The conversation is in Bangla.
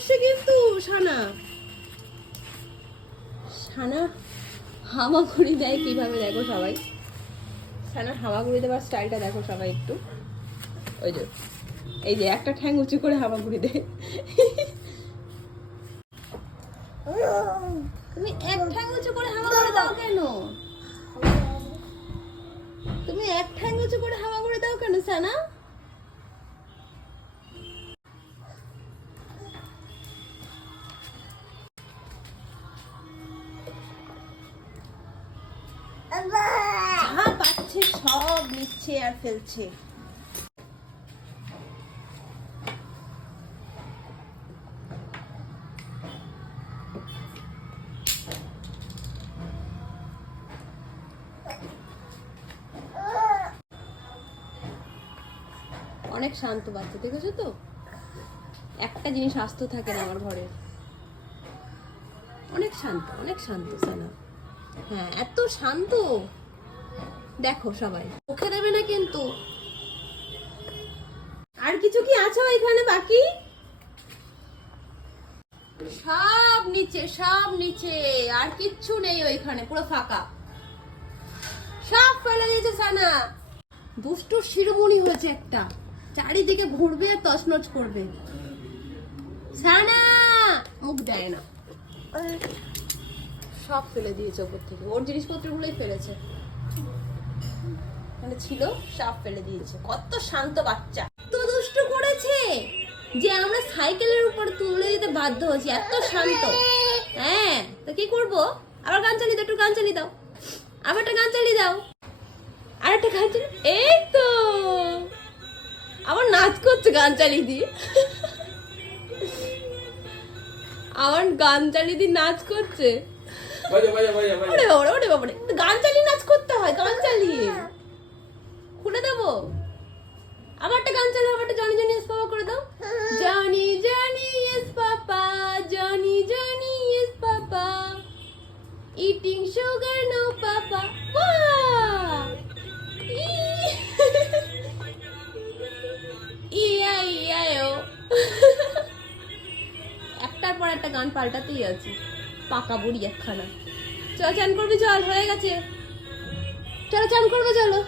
আসছে কিন্তু সানা সানা হামাগুড়ি দেয় কিভাবে দেখো সবাই। সানা হামাগুড়ি দেওয়ার স্টাইলটা দেখো সবাই একটু। ওই যে এই যে একটা ঠ্যাং উঁচু করে হামাগুড়ি দেয়। তুমি এক ঠ্যাং উঁচু করে হামাগুড়ি দাও কেন? তুমি এক ঠ্যাং উঁচু করে হামাগুড়ি দাও কেন সানা? যা পাচ্ছে সব নিচ্ছে আর ফেলছে। অনেক শান্ত বাচ্চা, দেখেছো তো? একটা জিনিস আস্ত থাকে না আমার ঘরে। অনেক শান্ত সানা। হ্যাঁ, এত শান্ত। দেখো সবাই মুখে দেবে না কিন্তু। আর কিছু কি আছে এখানে বাকি? সব নিচে আর কিচ্ছু নেই ওইখানে, পুরো ফাঁকা। সব ফেলে দিয়েছে সানা। দুষ্টুর শিরোমণি হয়েছে একটা, চারিদিকে ঘুরবে আর তছনছ করবে। সানা মুখ দেয় না, সব ফেলে দিয়েছে ওপর থেকে। ওর জিনিসপত্রগুলোই ফেলেছে, মানে ছিল সব ফেলে দিয়েছে। কত শান্ত বাচ্চা, তো দুষ্টু করেছে যে আমরা সাইকেলের উপর তুলে দিতে বাধ্য হয়েছি। এত শান্ত। হ্যাঁ, তো কি করবো? আবার গান চালিয়ে দাও, একটু গান চালিয়ে দাও। আবার একটা গান চালিয়ে দাও, আর একটা গান চালিয়ে। এই তো আবার নাচ করছে গান চালিয়ে দিয়ে। আবার গান চালিয়ে দিয়ে নাচ করছে। ওরে বাবারে, গান চালিয়ে নাচ করতে হয়। গান চালিয়ে খুলে দেবো। আবার একটা গান চালিয়ে, আবার একটা জনি জনি ইয়েস পাপা করে দাও। Johnny Johnny yes papa, Johnny Johnny yes papa, eating sugar no papa. একটার পর একটা গান পাল্টাতেই আছে। পাকা বুড়ি একখানা। চল চান করবি, চল হয়ে গেছে। চলো চান করবে, চলো।